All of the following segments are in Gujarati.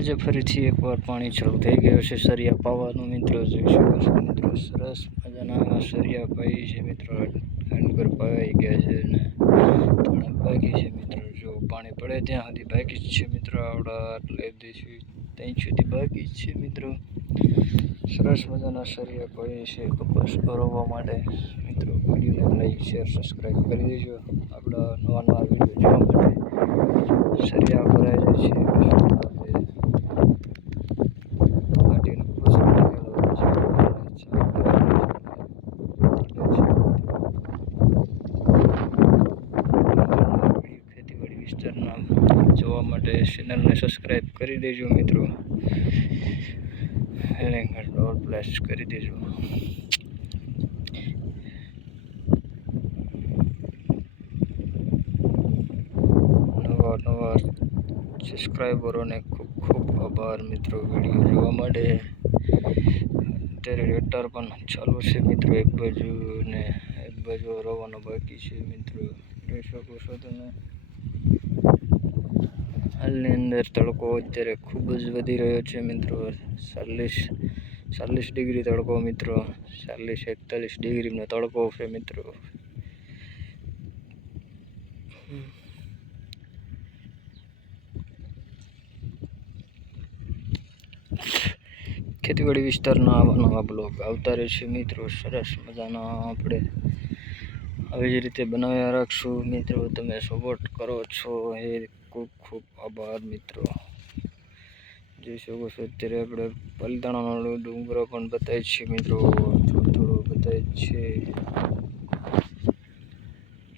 આજે ફરીથી એકવાર પાણી ચાલુ થઈ ગયું છે. સરિયા પાવાનું મિત્રો જોઈ શકો છો મિત્રો સરસ મજાના સરિયા પાઈ છે મિત્રો. હેન્ડગર પાઈ ગયા છે ને થોડા બાકી છે મિત્રો. જો પાણી પડે ત્યાં સુધી બાકી જ છે મિત્રો આવડા દઈશું ત્યાં સુધી બાકી જ છે મિત્રો. સરસ મજાના સરિયા પાઈ છે. કપાસ ભરવા માટે મિત્રો વિડીયોને લાઈક, શેર, સબસ્ક્રાઈબ કરી દેજો. આપણા નવા નવા વીડિયો જોવા માટે સરિયા ભરાય જાય છે આપણે માટીનો કચરો નાખેલો હોય છે વિસ્તારના જોવા માટે ચેનલને સબસ્ક્રાઈબ કરી દેજો મિત્રો. એને ડોર પ્લેસ કરી દેજો. નવા નવા સબસ્ક્રાઈબરોને ખૂબ ખૂબ આભાર મિત્રો વીડિયો જોવા માટે. અત્યારે રેટર પણ ચાલુ છે મિત્રો એક બાજુ ને એક બાજુ રવાનો બાકી છે મિત્રો. જોઈ શકો છો તમે. હાલની અંદર તડકો અત્યારે ખૂબ જ વધી રહ્યો છે મિત્રો. ચાલીસ ચાલીસ ડિગ્રી તડકો મિત્રો. ચાલીસ, એકતાલીસ ડિગ્રીનો તડકો છે મિત્રો. ખેતીવાડી વિસ્તારના આવા નવા બ્લોગ આવતા રહેશે મિત્રો. સરસ મજાના આપણે આવી જ રીતે બનાવ્યા રાખશું. મિત્રો, તમે સપોર્ટ કરો છો એ ખૂબ ખૂબ આભાર મિત્રો. જોઈ શકો છો અત્યારે આપણે પલતાણાનો ડુંગરો પણ બતાવીએ છીએ મિત્રો. થોડો થોડો બતાવીએ છીએ.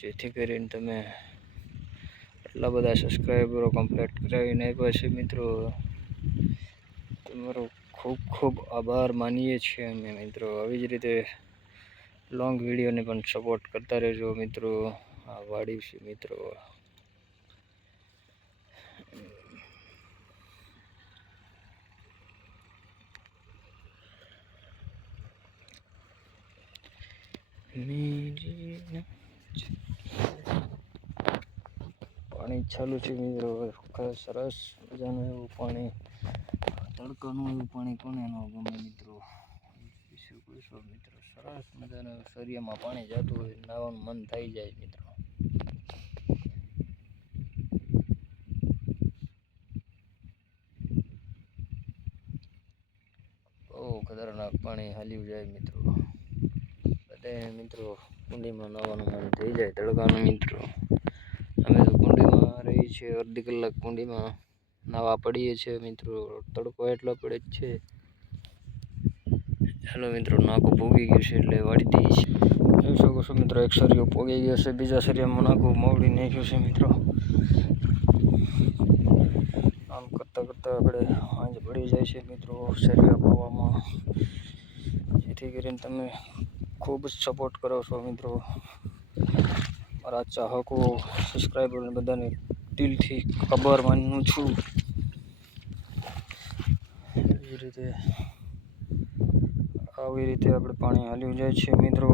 જેથી કરીને તમે આટલા બધા સબસ્ક્રાઈબરો કમ્પ્લીટ કરાવીને આપ્યા છે મિત્રો. તમારો ખૂબ ખૂબ આભાર માનીએ છીએ અમે મિત્રો. આવી જ રીતે લોંગ વિડીયોને પણ સપોર્ટ કરતા રહેજો મિત્રો. આ વાડી છે મિત્રો મેરી ન- પાણી ચાલુ છે મિત્રો સરસ મજાનું એવું પાણી, તડકાનું એવું પાણી કોને ન ગમે મિત્રો. મિત્રો, સરસ મજાનું સરિયામાં પાણી જતું હોય, નાવાનું મન થઈ જાય મિત્રો. બહુ ખતરનાક પાણી હાલ્યું જાય મિત્રો. મિત્રો, કુંડીમાં નાવાનું મન થઈ જાય, તડકાનું મિત્રો. અમે તો કુંડીમાં રહીએ છીએ, અડધી કલાક કુંડીમાં નાવા પડીએ છીએ મિત્રો. તડકો એટલો પડે જ છે. ચાલો મિત્રો, નાકું ભોગી ગયું છે એટલે વાળી દઈએ છીએ. જોઈ શકો છો મિત્રો, એક સરિયો પોગી ગયો છે, બીજા સરિયામાં નાકું મવડી નાખ્યું છે મિત્રો. આમ કરતાં કરતાં આપણે આંજ પડી જાય છે મિત્રો, સરિયા પાવામાં. જેથી કરીને તમે ખૂબ જ સપોર્ટ કરો છો મિત્રો. મારા ચાહકો સબસ્ક્રાઈબર બધાને દિલથી ખબર માનું છું. એવી રીતે, આવી રીતે આપણે પાણી હાલ્યું જાય છે મિત્રો.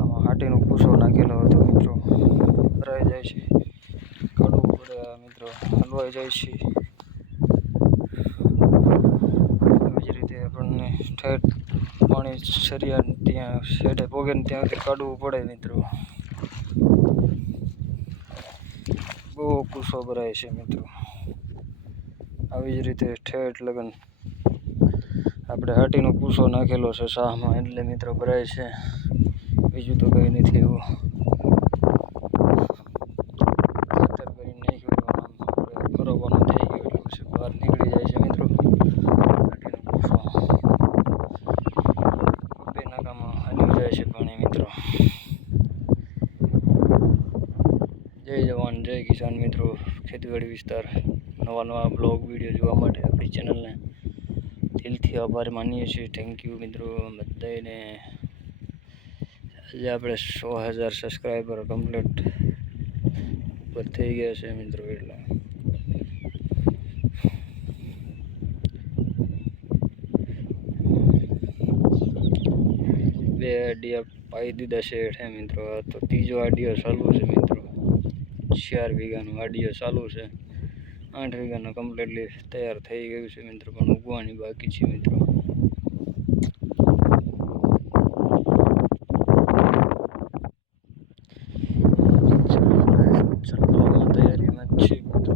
આમાં હાટીનો કૂસો નાખેલો હતો મિત્રો. ભરાઈ જાય છે. કાઢવું પડે મિત્રો. હલવાઈ જાય છે. એવી જ રીતે આપણને ઠેઠ પાણી સરિયા ત્યાં શેડે પોગે ત્યાંથી કાઢવું પડે મિત્રો. બહુ કુસો ભરાય છે મિત્રો. આવી જ રીતે ઠેઠ લગન આપણે હાટીનો કુસો નાખેલો છે, શાહમાં. એટલે મિત્રો ભરાય છે બીજું તો કંઈ નથી એવું ખાતર કરીને નાખ્યું આમ આપણે ફરવાનું થઈ ગયું એટલે પછી બહાર નીકળી જાય છે મિત્રો હાટીનો કૂસો બે નાકામાં જાય છે ઘણી મિત્રો. જય જવાન, જય કિસાન મિત્રો. ખેતીવાડી વિસ્તાર, નવા નવા બ્લોગ, વીડિયો જોવા માટે આપણી ચેનલને દિલથી આભાર માનીએ છીએ. થેન્ક યુ મિત્રો બધાને આજે આપણે સો હજાર સબસ્ક્રાઈબર કમ્પ્લીટ ઉપર થઈ ગયા છે મિત્રો એટલે. બે અડિયા પાઈ દીધા છે હેઠે મિત્રો. તો ત્રીજો આડિયો ચાલુ છે મિત્રો. ચાર વીઘાનો આડિયો ચાલુ છે. આઠ વીઘાનું કમ્પ્લીટલી તૈયાર થઈ ગયું છે મિત્રો, પણ ઉગવાની બાકી છે મિત્રો ચલવામાં તૈયારીમાં જ છે મિત્રો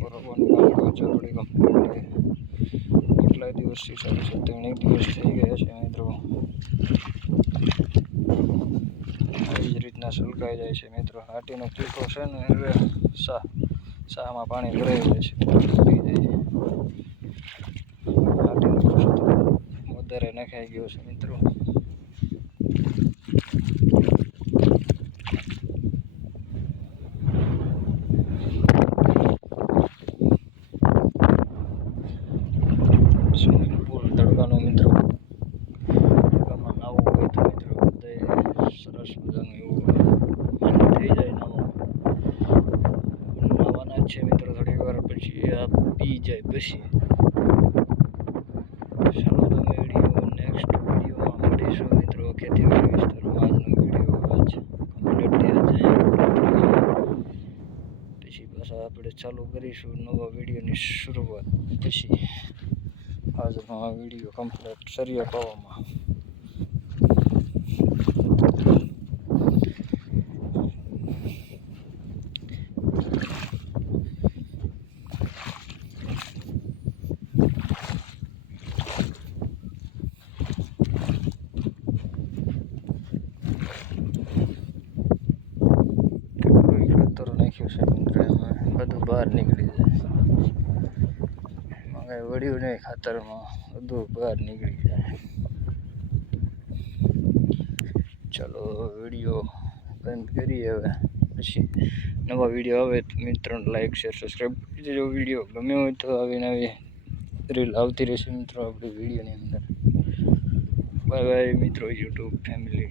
બરોબરનું કામ ચોપડી કમ્પ્લીટ દિવસથી ચાલુ છે. ત્રણેક દિવસ થઈ ગયા છે મિત્રો. આવી જ રીતના સુલકાઈ જાય છે મિત્રો. હાટીનો પીકો છે ને હવે સા શાહમાં પાણી ભરાઈ જાય છે. હાટીનો વધારે નખાઈ ગયો છે મિત્રો સ્વિમિંગ પુલ તડકાનો મિત્રો તડકામાં નાવું હોય તો મિત્રો બધાય સરસ મજાનું એવું આનંદ થઈ જાય નાવામાં નાવાના જ છે મિત્રો થોડીક વાર પછી આ પી જાય પછી. ચાલો તમે વીડિયો નેક્સ્ટ વિડીયોમાં મળીશું મિત્રો. ખેતીવાડી વિસ્તારમાં આજનો વીડિયો આજ કમ્પ્લીટ પછી પાછા આપણે ચાલુ કરીશું નવા વિડીયોની શરૂઆત. પછી આજનો આ વીડિયો કમ્પ્લીટ સરિયા પાવામાં કોઈ મિત્રો બધું બહાર નીકળી જાય એમાં કાંઈ વળ્યું નહીં ખાતરમાં, બધું બહાર નીકળી જાય. ચલો, વીડિયો બંધ કરીએ હવે. પછી નવા વીડિયો આવે તો મિત્રોને લાઈક શેર સબસ્ક્રાઈબ કરી દેજો વીડિયો. ગમ્યો હોય તો આવી નવી રીલ આવતી રહેશે મિત્રો આપણી વિડીયોની અંદર. બાય બાય મિત્રો યુટ્યુબ ફેમિલી